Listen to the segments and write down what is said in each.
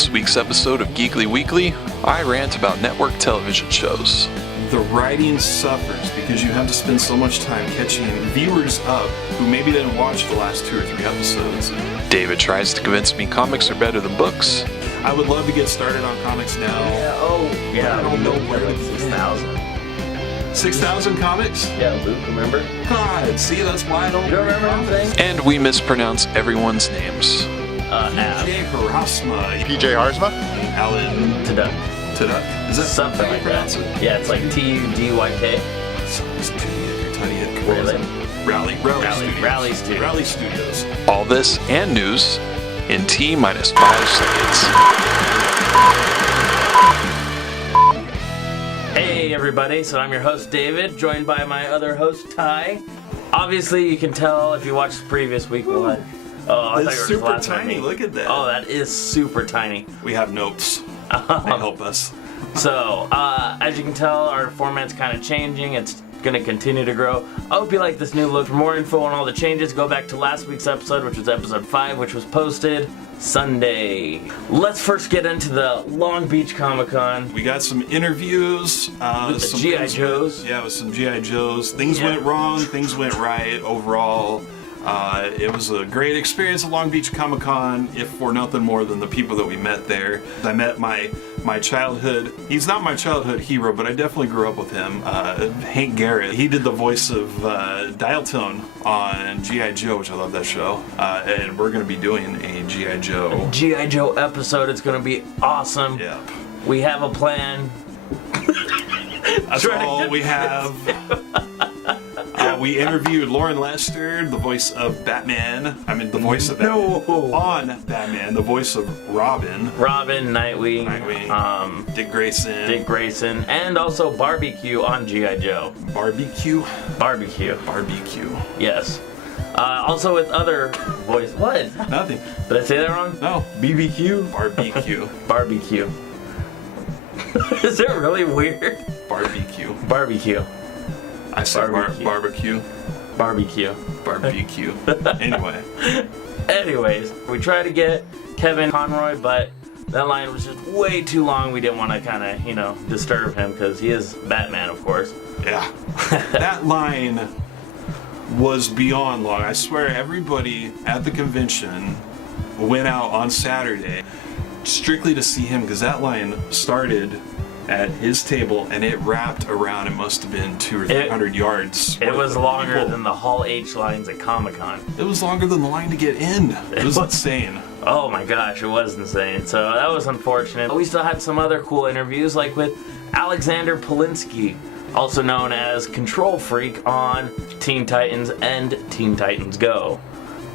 this week's episode of Geekly Weekly, I rant about network television shows. The writing suffers because you have to spend so much time catching viewers up who maybe didn't watch the last 2 or 3 episodes. David tries to convince me comics are better than books. I would love to get started on comics now. I don't know where to it's begin. 6,000. 6,000 comics? Yeah, Luke, remember? God, see, that's why I don't You don't remember anything? And we mispronounce everyone's names. Av. PJ Harasma. PJ Harsma? Alan Tudyk. Tudyk. Is that Something how you like pronounce that. it? Yeah, it's like Tudyk. It's Tudyk. Really? Rally Studios. Rally Studios. Rally Studios. All this and news in T-5 seconds. Hey everybody, so I'm your host David, joined by my other host Ty. Obviously you can tell if you watched the previous week what. Oh, I It's thought you were super just laughing at tiny. me. Look at that. Oh, that is super tiny. We have notes. They help us. So, as you can tell, our format's kind of changing. It's going to continue to grow. I hope you like this new look. For more info on all the changes, go back to last week's episode, which was episode 5, which was posted Sunday. Let's first get into the Long Beach Comic-Con. We got some interviews. With the some G.I. things Joes. with some G.I. Joes. Things Yeah. went wrong, things went right overall. It was a great experience at Long Beach Comic Con, if for nothing more than the people that we met there. I met my childhood, he's not my childhood hero, but I definitely grew up with him, Hank Garrett. He did the voice of Dial Tone on G.I. Joe, which I love that show, and we're going to be doing a G.I. Joe. G.I. Joe episode. It's going to be awesome. Yep. We have a plan. That's all we have. We interviewed Lauren Lester, the voice of Batman. I mean, the voice of Batman. No. On Batman, the voice of Robin. Robin, Nightwing, Dick Grayson. Dick Grayson, and also Barbecue on G.I. Joe. Barbecue. Barbecue. Yes. Also with other voice. What? Nothing. Did I say that wrong? No. BBQ? Barbecue. Barbecue. Is it really weird? Barbecue. Barbecue. I said Barbecue. barbecue. Barbecue. Barbecue. Anyway. Anyways, we tried to get Kevin Conroy, but that line was just way too long. We didn't want to kind of, disturb him because he is Batman, of course. Yeah. That line was beyond long. I swear everybody at the convention went out on Saturday strictly to see him because that line started at his table and it wrapped around. It must have been 200 or 300 yards. It was longer people. than the Hall H lines at Comic-Con. It was longer than the line to get in. It was insane. Oh my gosh, it was insane. So that was unfortunate. We still had some other cool interviews, like with Alexander Polinsky, also known as Control Freak on Teen Titans and Teen Titans Go.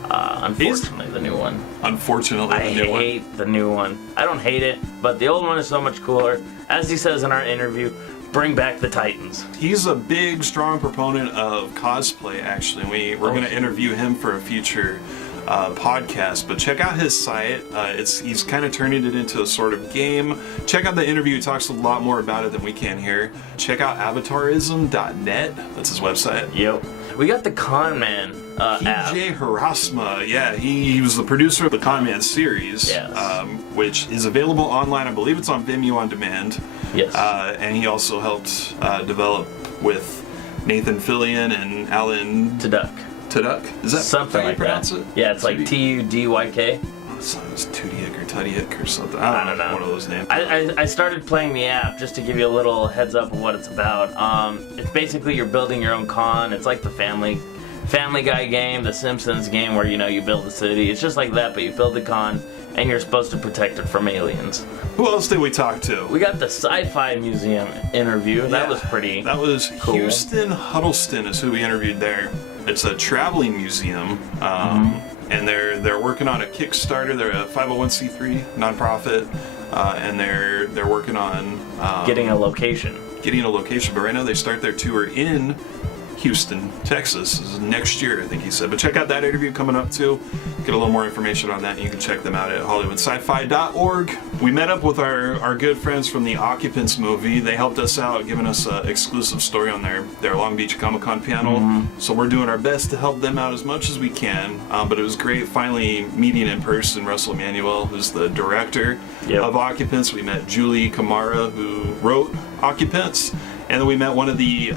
Unfortunately, the new one. Unfortunately, I hate the new one. I don't hate it, but the old one is so much cooler. As he says in our interview, bring back the Titans. He's a big, strong proponent of cosplay, actually. We're going to interview him for a future podcast, but check out his site. He's kind of turning it into a sort of game. Check out the interview. He talks a lot more about it than we can here. Check out avatarism.net. That's his website. Yep. We got the Con Man app. PJ Harasma, yeah, he was the producer of the Con Man series, Yes. which is available online. I believe it's on Vimeo on demand. Yes. And he also helped develop with Nathan Fillion and Alan Tudyk. Is that Something how you like pronounce that. it? Yeah, it's like Tudyk. It's Tudyk or Tudyk or something. I don't know. One of those names. I started playing the app just to give you a little heads up of what it's about. It's basically you're building your own con. It's like the Family Guy game, the Simpsons game where you build a city. It's just like that, but you build the con and you're supposed to protect it from aliens. Who else did we talk to? We got the Sci-Fi Museum interview. That was pretty. That was cool. Houston Huddleston is who we interviewed there. It's a traveling museum. And they're working on a Kickstarter. They're a 501c3 nonprofit, and they're working on Getting a location. But right now they start their tour in Houston, Texas. This is next year, I think he said. But check out that interview coming up too. Get a little more information on that, and you can check them out at HollywoodSci-Fi.org. We met up with our good friends from the Occupants movie. They helped us out, giving us an exclusive story on their Long Beach Comic-Con panel. So we're doing our best to help them out as much as we can. But it was great finally meeting in person Russell Emanuel, who's the director of Occupants. We met Julie Kamara, who wrote Occupants. And then we met one of the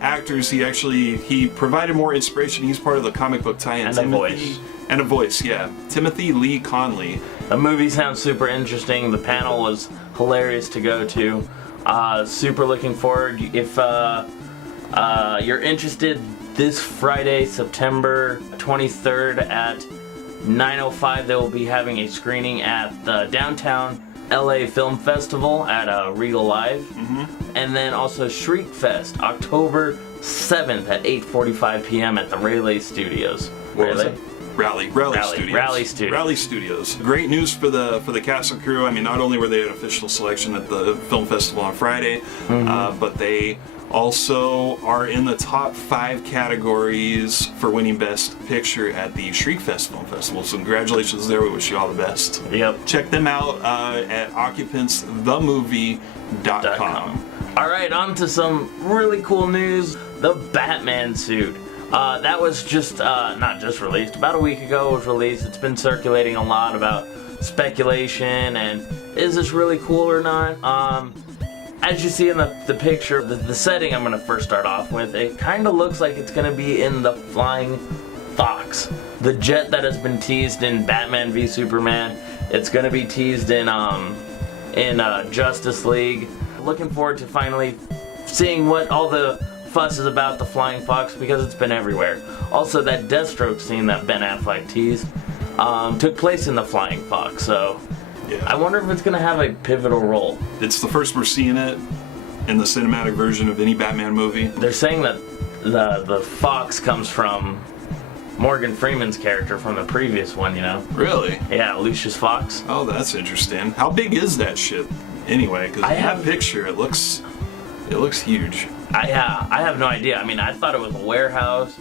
actors. He provided more inspiration. He's part of the comic book tie-in. And a voice. And a voice, yeah. Timothy Lee Conley. The movie sounds super interesting. The panel was hilarious to go to. Super looking forward. If you're interested, this Friday, September 23rd at 9:05, they will be having a screening at the Downtown LA Film Festival at Regal Live. And then also Shriek Fest, October 7th at 8:45 p.m. at the Raleigh Studios. Raleigh Studios. Great news for the cast and crew. I mean, not only were they an official selection at the film festival on Friday, but they also are in the top 5 categories for winning Best Picture at the Shriek Fest Film Festival. So congratulations there. We wish you all the best. Yep. Check them out at occupantsthemovie.com. All right, on to some really cool news. The Batman suit. That was just, not just released, about a week ago it was released. It's been circulating a lot about speculation and is this really cool or not? As you see in the picture, the setting I'm going to first start off with, it kind of looks like it's going to be in the Flying Fox. The jet that has been teased in Batman v Superman. It's going to be teased in Justice League. Looking forward to finally seeing what all the fuss is about the Flying Fox, because it's been everywhere. Also, that Deathstroke scene that Ben Affleck teased took place in the Flying Fox, so yeah. I wonder if it's going to have a pivotal role. It's the first we're seeing it in the cinematic version of any Batman movie. They're saying that the Fox comes from Morgan Freeman's character from the previous one, you know? Really? Yeah, Lucius Fox. Oh, that's interesting. How big is that ship anyway? Because in that picture, it looks huge. I have no idea. I mean, I thought it was a warehouse,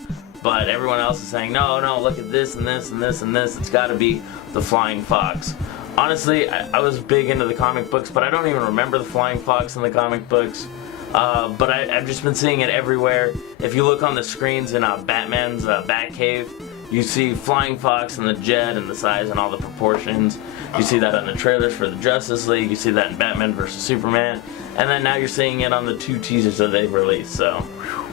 but everyone else is saying, no, look at this and this and this and this. It's got to be the Flying Fox. Honestly, I was big into the comic books, but I don't even remember the Flying Fox in the comic books. But I've just been seeing it everywhere. If you look on the screens in Batman's Batcave, you see Flying Fox and the jet and the size and all the proportions. You see that on the trailers for the Justice League. You see that in Batman vs. Superman. And then now you're seeing it on the 2 teasers that they've released, so.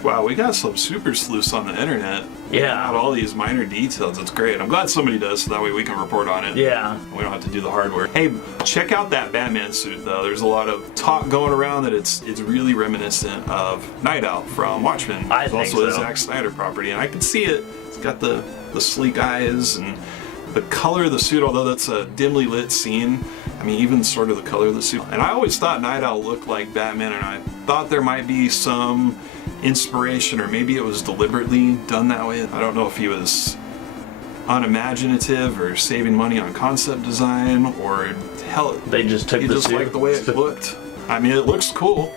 Wow, we got some super sleuths on the internet. Yeah. About all these minor details. It's great. I'm glad somebody does, so that way we can report on it. Yeah. We don't have to do the hard work. Hey, check out that Batman suit, though. There's a lot of talk going around that it's really reminiscent of Night Owl from Watchmen. I think also so. a Zack Snyder property, and I can see it. It's got the sleek eyes and the color of the suit, although that's a dimly lit scene. I mean, even sort of the color of the suit. And I always thought Night Owl looked like Batman, and I thought there might be some inspiration, or maybe it was deliberately done that way. I don't know if he was unimaginative or saving money on concept design, or hell, they just took he the just suit. liked the way it looked. I mean, it looks cool.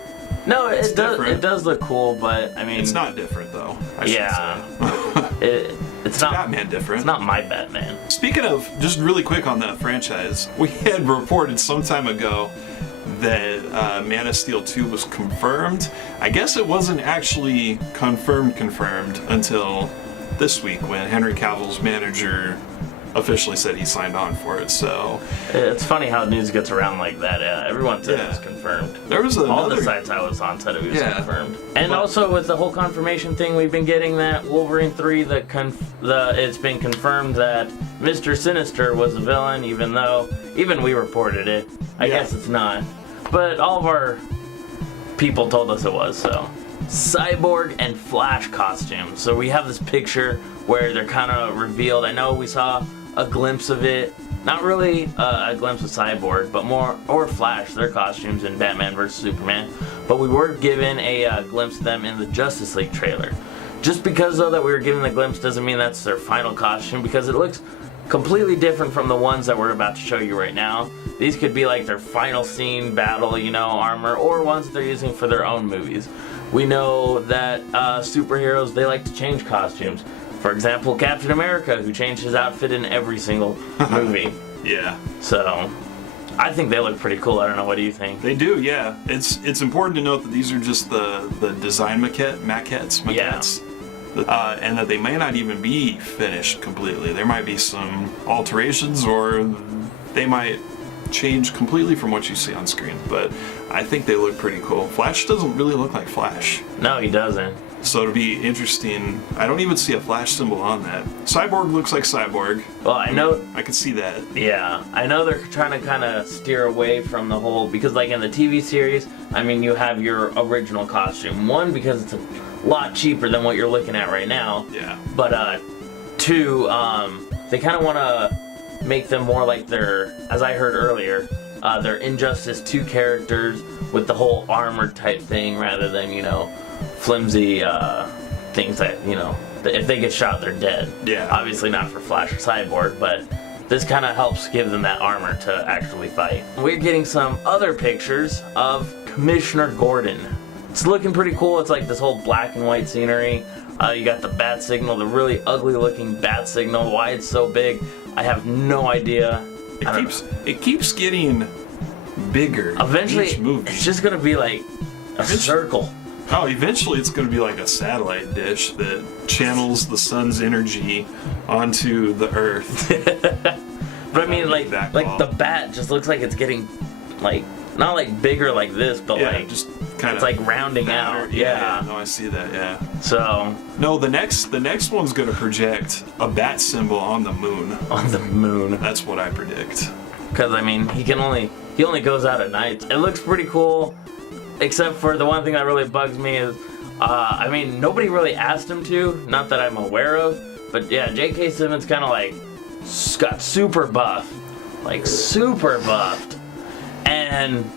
No, it does look cool, but I mean, it's not different though. I should say. It's not Batman different. It's not my Batman. Speaking of, just really quick on that franchise, we had reported some time ago that Man of Steel 2 was confirmed. I guess it wasn't actually confirmed until this week when Henry Cavill's manager officially said he signed on for it. So it's funny how news gets around like that. Everyone said it was confirmed. There was all the sites I was on said it was confirmed. And also with the whole confirmation thing, we've been getting that Wolverine 3. It's been confirmed that Mr. Sinister was the villain, even we reported it. I guess it's not, but all of our people told us it was. So Cyborg and Flash costumes. So we have this picture where they're kind of revealed. I know we saw a glimpse of it. Not really a glimpse of Cyborg, but or Flash, their costumes in Batman vs. Superman. But we were given a glimpse of them in the Justice League trailer. Just because, though, that we were given the glimpse doesn't mean that's their final costume, because it looks completely different from the ones that we're about to show you right now. These could be like their final scene battle, armor, or ones that they're using for their own movies. We know that superheroes, they like to change costumes. For example, Captain America, who changed his outfit in every single movie. Yeah. So, I think they look pretty cool. I don't know, what do you think? They do, yeah. It's important to note that these are just the design maquettes. Yeah. And that they may not even be finished completely. There might be some alterations, or they might change completely from what you see on screen. But I think they look pretty cool. Flash doesn't really look like Flash. No, he doesn't. So it'll be interesting. I don't even see a Flash symbol on that. Cyborg looks like Cyborg. Well, I know. I can see that. Yeah, I know they're trying to kind of steer away from the whole, because like in the TV series, I mean, you have your original costume. One, because it's a lot cheaper than what you're looking at right now. Yeah. But two, they kind of want to make them more like their, as I heard earlier, their Injustice 2 characters with the whole armored type thing, rather than, flimsy things that, if they get shot, they're dead. Yeah. Obviously not for Flash or Cyborg, but this kind of helps give them that armor to actually fight. We're getting some other pictures of Commissioner Gordon. It's looking pretty cool. It's like this whole black and white scenery. You got the bat signal, the really ugly looking bat signal. Why it's so big, I have no idea. It keeps getting bigger. Eventually, each movie. it's just gonna be like a circle. Oh, eventually it's going to be like a satellite dish that channels the sun's energy onto the Earth. But I mean, like the bat just looks like it's getting, like, not like bigger like this, but like just kind it's of like rounding out. Yeah. No, I see that. Yeah. So no, the next one's going to project a bat symbol on the moon. On the moon. That's what I predict. Because I mean, he only goes out at night. It looks pretty cool. Except for the one thing that really bugs me is, I mean, nobody really asked him to, not that I'm aware of, but yeah, J.K. Simmons kind of like got super buff, like super buffed, and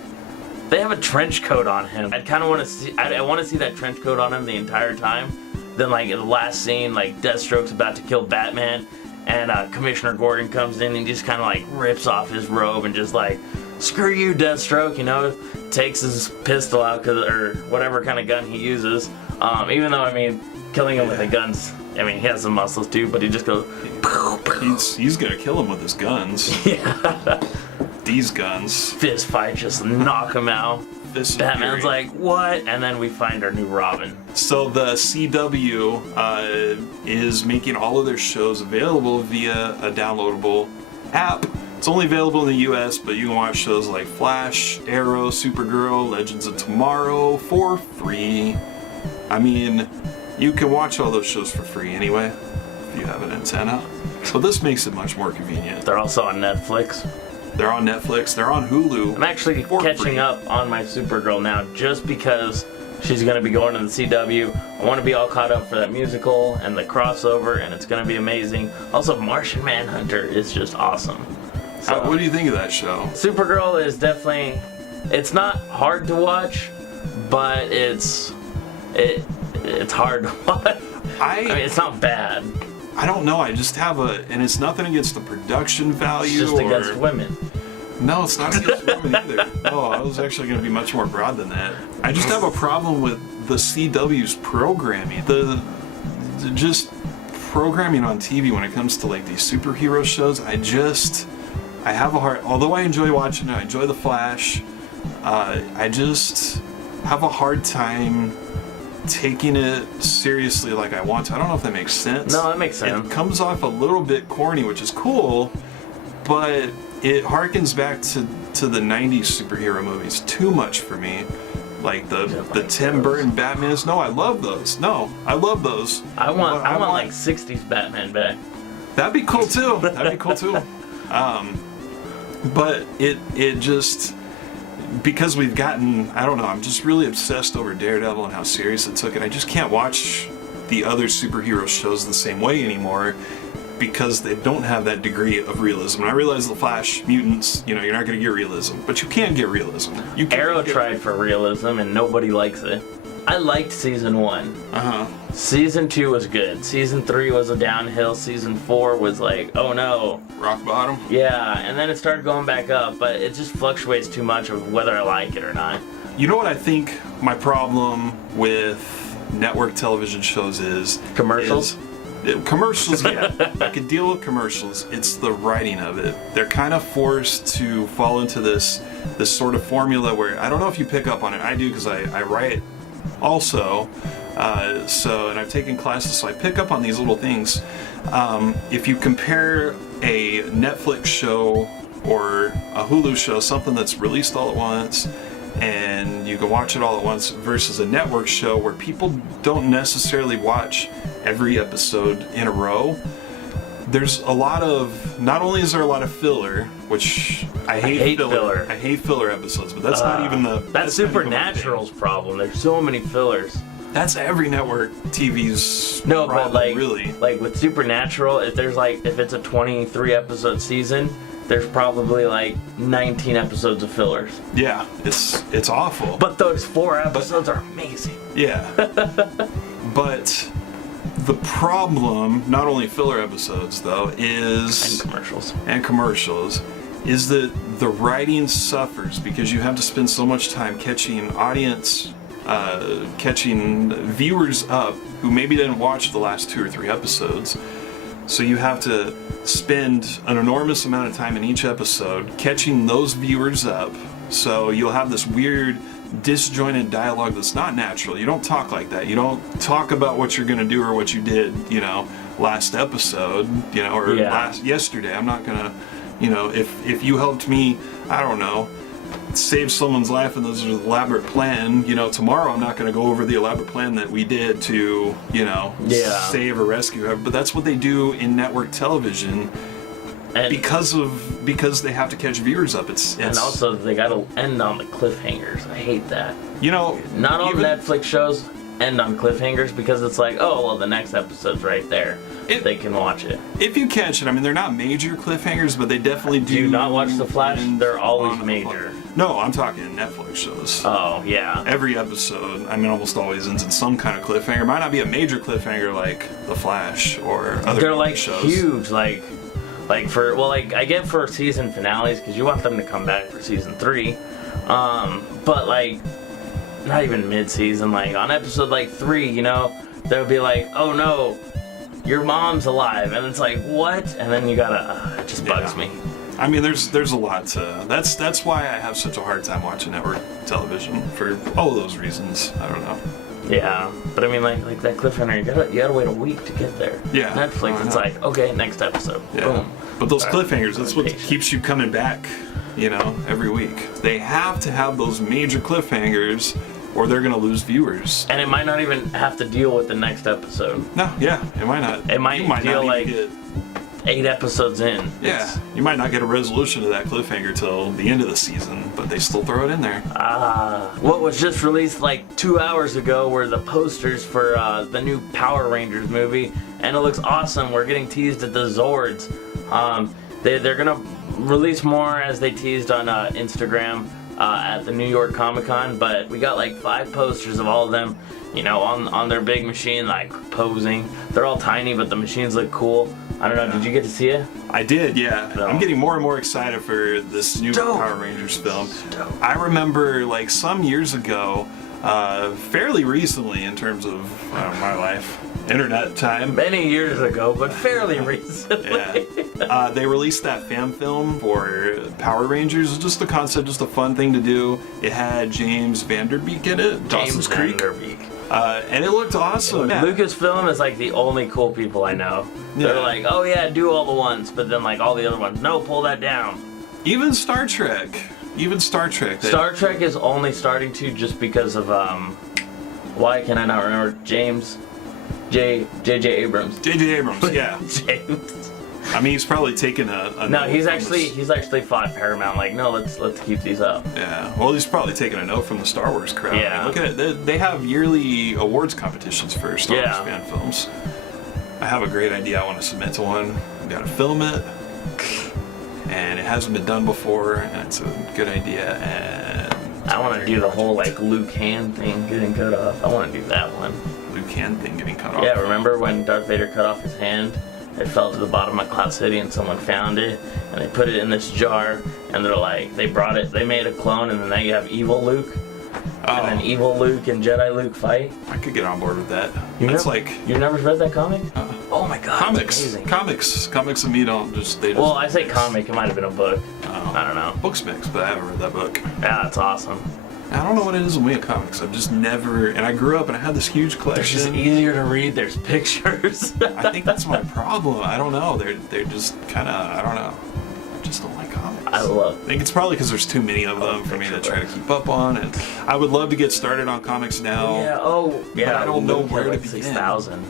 they have a trench coat on him. I kind of want to see, I want to see that trench coat on him the entire time. Then like in the last scene, like Deathstroke's about to kill Batman, and Commissioner Gordon comes in and just kind of like rips off his robe and just like, screw you, Deathstroke, takes his pistol out, or whatever kind of gun he uses. Even though, I mean, killing him with the guns, I mean, he has some muscles too, but he just goes... He's gonna kill him with his guns. Yeah. These guns. Fist fight, just knock him out. Batman's like, what? And then we find our new Robin. So the CW is making all of their shows available via a downloadable app. It's only available in the US, but you can watch shows like Flash, Arrow, Supergirl, Legends of Tomorrow for free. I mean, you can watch all those shows for free anyway, if you have an antenna. So this makes it much more convenient. They're also on Netflix. They're on Netflix, they're on Hulu. I'm actually catching up on my Supergirl now, just because she's going to be going to the CW. I want to be all caught up for that musical and the crossover, and it's going to be amazing. Also, Martian Manhunter is just awesome. So, what do you think of that show? Supergirl is definitely, it's not hard to watch, but it's hard to watch. I mean, it's not bad. I don't know, I just have and it's nothing against the production value. It's just against women. No, it's not against women either. No, I was actually going to be much more broad than that. I just have a problem with the CW's programming. The just programming on TV when it comes to like these superhero shows, I have a hard, although I enjoy watching it, I enjoy The Flash, I just have a hard time taking it seriously like I want to. I don't know if that makes sense. No, that makes sense. It comes off a little bit corny, which is cool, but it harkens back to the 90s superhero movies too much for me. Like the Tim Burton Batmans. No, I love those. No, I love those. I want like 60s Batman back. That'd be cool too. But it just, because we've gotten, I don't know, I'm just really obsessed over Daredevil and how serious it took it. I just can't watch the other superhero shows the same way anymore because they don't have that degree of realism. And I realize The Flash, mutants, you're not going to get realism, but you can get realism. Arrow tried for realism and nobody likes it. I liked season 1. Season 2 was good. Season 3 was a downhill. Season 4 was like, oh no. Rock bottom. Yeah, and then it started going back up, but it just fluctuates too much of whether I like it or not. You know what I think my problem with network television shows is? Commercials? Commercials, yeah. I could deal with commercials. It's the writing of it. They're kind of forced to fall into this sort of formula where, I don't know if you pick up on it. I do, because I write also. And I've taken classes, so I pick up on these little things. If you compare a Netflix show or a Hulu show, something that's released all at once, and you can watch it all at once, versus a network show where people don't necessarily watch every episode in a row, there's a lot of, not only is there a lot of filler, which I hate filler. I hate filler episodes, but that's not even the... That's Supernatural's problem. There's so many fillers. That's every network TV's No, problem, but like, really. Like with Supernatural, if it's a 23 episode season, there's probably like 19 episodes of fillers. Yeah, it's awful. But those 4 episodes are amazing. Yeah. But the problem, not only filler episodes though, is... And commercials. Is that the writing suffers because you have to spend so much time catching viewers up who maybe didn't watch the last 2 or 3 episodes. So you have to spend an enormous amount of time in each episode catching those viewers up. So you'll have this weird disjointed dialogue that's not natural. You don't talk like that. You don't talk about what you're going to do or what you did, last episode, or yesterday. I'm not going to, if you helped me, I don't know, save someone's life and there's an elaborate plan, tomorrow I'm not going to go over the elaborate plan that we did to, save or rescue her. But that's what they do in network television. And because they have to catch viewers up. And also they gotta end on the cliffhangers. I hate that. Not all Netflix shows end on cliffhangers because it's like, oh well, the next episode's right there. They can watch it. If you catch it, they're not major cliffhangers, but they definitely do. Do you not watch The Flash? They're always major. No, I'm talking Netflix shows. Oh yeah. Every episode, almost always ends in some kind of cliffhanger. Might not be a major cliffhanger like The Flash or other They're like shows. Huge, I get for season finales because you want them to come back for season 3, but not even mid-season. On episode 3, they'll be like, oh no, your mom's alive, and it's like, what? And then you gotta, it just bugs me. There's a lot to. That's why I have such a hard time watching network television for all those reasons. I don't know. Yeah, but like that cliffhanger, you gotta wait a week to get there. Yeah. Netflix, it's like, okay, next episode. Yeah. Boom. But those cliffhangers, that's what keeps you coming back, every week. They have to have those major cliffhangers or they're gonna lose viewers. And it might not even have to deal with the next episode. No, yeah, it might not. It might feel like 8 episodes in. Yeah, you might not get a resolution to that cliffhanger till the end of the season, but they still throw it in there. What was just released 2 hours ago were the posters for the new Power Rangers movie, and it looks awesome. We're getting teased at the Zords. They're gonna release more as they teased on Instagram at the New York Comic-Con, but we got 5 posters of all of them, on their big machine, posing. They're all tiny, but the machines look cool. I don't know, did you get to see it? I did, yeah. No. I'm getting more and more excited for this new Power Rangers film. I remember, some years ago, fairly recently in terms of my life, internet time. Many years ago, but fairly recently. Yeah. They released that fan film for Power Rangers. It was just the concept, just a fun thing to do. It had James Vanderbeek in it. Dawson's Creek. And it looked awesome. Lucasfilm is the only cool people I know. Yeah. They're like, oh yeah, do all the ones, but then all the other ones, no, pull that down. Even Star Trek. Star Trek is only starting to just because of why can I not remember? J.J. Abrams. J.J. Abrams, yeah. James. He's probably taken a no. He's actually fought Paramount. No, let's keep these up. Yeah. Well, he's probably taken a note from the Star Wars crowd. Yeah. Look at it. They have yearly awards competitions for Star Wars fan films. I have a great idea. I want to submit to one. I've got to film it, and it hasn't been done before, and it's a good idea. And I want to do the whole like Luke hand thing getting cut off. I want to do that one. Luke hand thing getting cut off. Yeah, remember when Darth Vader cut off his hand? It fell to the bottom of Cloud City and someone found it and they put it in this jar and they're like, they made a clone and then now you have evil Luke. And then evil Luke and Jedi Luke fight. I could get on board with that. You never read that comic? Oh my god, comics. Comics and me don't just. Well, I say comic, it might have been a book. I don't know. Books mix, but I haven't read that book. Yeah, that's awesome. I don't know what it is with me in comics. I've just never. And I grew up and I had this huge collection. It's just easier to read. There's pictures. I think that's my problem. I don't know. They're just kind of. I don't know. I just don't like comics. I think it's probably because there's too many of them for me to try to keep up on, and I would love to get started on comics now. Yeah. But I don't know where to begin. 6,000.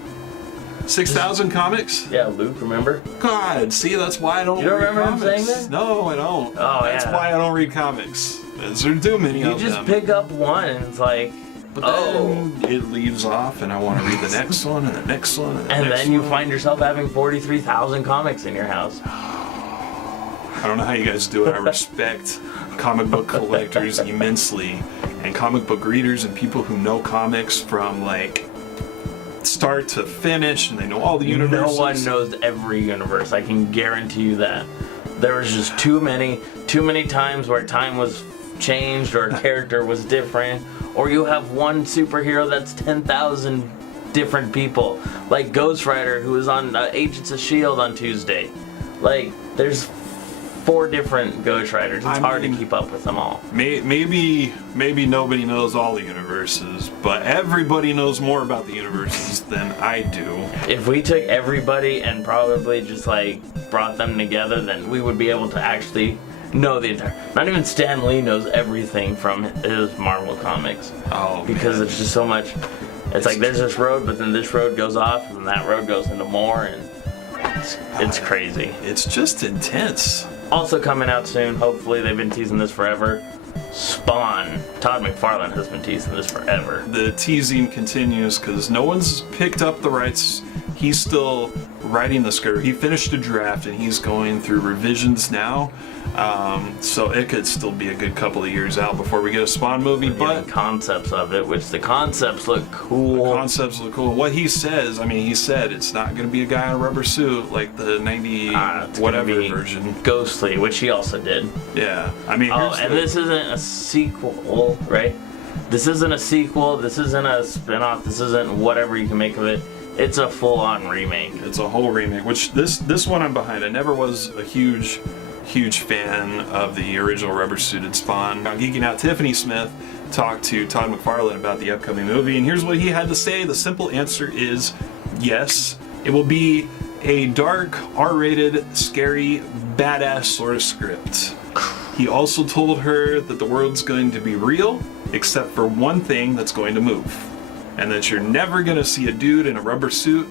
6,000 comics? Yeah, Luke, remember? God, see, that's why I don't read read remember comics. him saying that? No, I don't. Oh, that's why I don't read comics. There's too many of them. You just pick up one and it's like, but then it leaves off, and I want to read the next one, and the next one, and then you find yourself having 43,000 comics in your house. I don't know how you guys do it. I respect comic book collectors immensely, and comic book readers, and people who know comics from like start to finish, and they know all the universes. No one knows every universe. I can guarantee you that. There was just too many times where time was changed or a character was different, or you have one superhero that's 10,000 different people, like Ghost Rider, who was on Agents of S.H.I.E.L.D. on Tuesday. Like, there's 4 different Ghost Riders. It's hard to keep up with them all. Maybe nobody knows all the universes, but everybody knows more about the universes than I do. If we took everybody and probably just like brought them together, then we would be able to actually know the entire. Not even Stan Lee knows everything from his Marvel comics. Oh, because man. it's just so much. It's like there's this road, but then this road goes off, and then that road goes into more, and it's crazy. It's just intense. Also coming out soon, hopefully, they've been teasing this forever. Spawn. Todd McFarlane has been teasing this forever. The teasing continues because no one's picked up the rights. He's still writing the script. He finished a draft and he's going through revisions now. So it could still be a good couple of years out before we get a Spawn movie. But concepts of it, which the concepts look cool. What he says, he said it's not going to be a guy in a rubber suit like the 90 whatever version. Ghostly, which he also did. Yeah. This isn't a sequel, right? This isn't a sequel. This isn't a spin-off. This isn't whatever you can make of it. It's a full-on remake. It's a whole remake, which this one I'm behind. I never was a huge fan of the original rubber-suited Spawn. On Geeking Out, Tiffany Smith talked to Todd McFarlane about the upcoming movie, and here's what he had to say. The simple answer is yes. It will be a dark, R-rated, scary, badass sort of script. He also told her that the world's going to be real, except for one thing that's going to move. And that you're never going to see a dude in a rubber suit.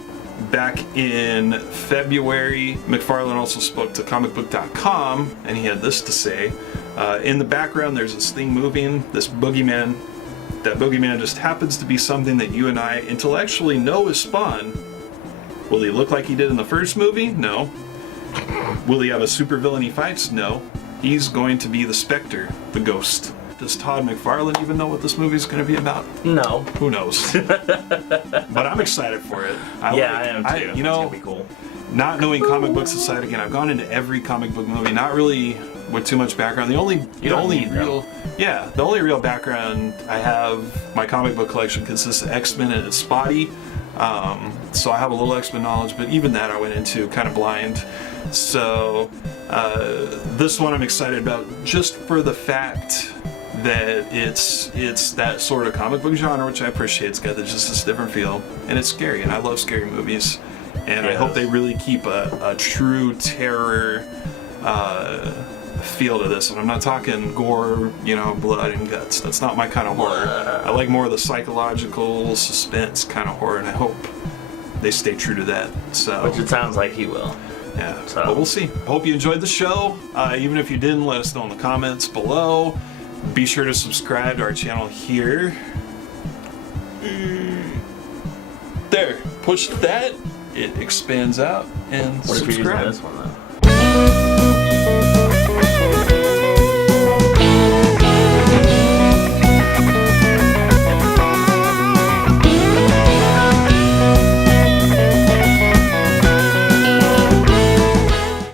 Back in February, McFarlane also spoke to comicbook.com, and he had this to say. In the background, there's this thing moving, this boogeyman. That boogeyman just happens to be something that you and I intellectually know is Spawn. Will he look like he did in the first movie? No. Will he have a supervillain he fights? No. He's going to be the Spectre, the ghost. Does Todd McFarlane even know what this movie's going to be about? No. Who knows? But I'm excited for it. I am too. It's going to be cool. Not knowing comic books aside, again, I've gone into every comic book movie, not really with too much background. The only real background I have, my comic book collection consists of X-Men and it's spotty. So I have a little X-Men knowledge, but even that I went into kind of blind. So this one I'm excited about just for the fact that it's that sort of comic book genre, which I appreciate. It's got just this different feel, and it's scary, and I love scary movies. And I hope they really keep a true terror feel to this. And I'm not talking gore, blood and guts. That's not my kind of horror. I like more of the psychological suspense kind of horror, and I hope they stay true to that. So, which it sounds like he will. Yeah, but we'll see. Hope you enjoyed the show. Even if you didn't, let us know in the comments below. Be sure to subscribe to our channel here. There, push that. It expands out and what subscribe. If you're using this one though?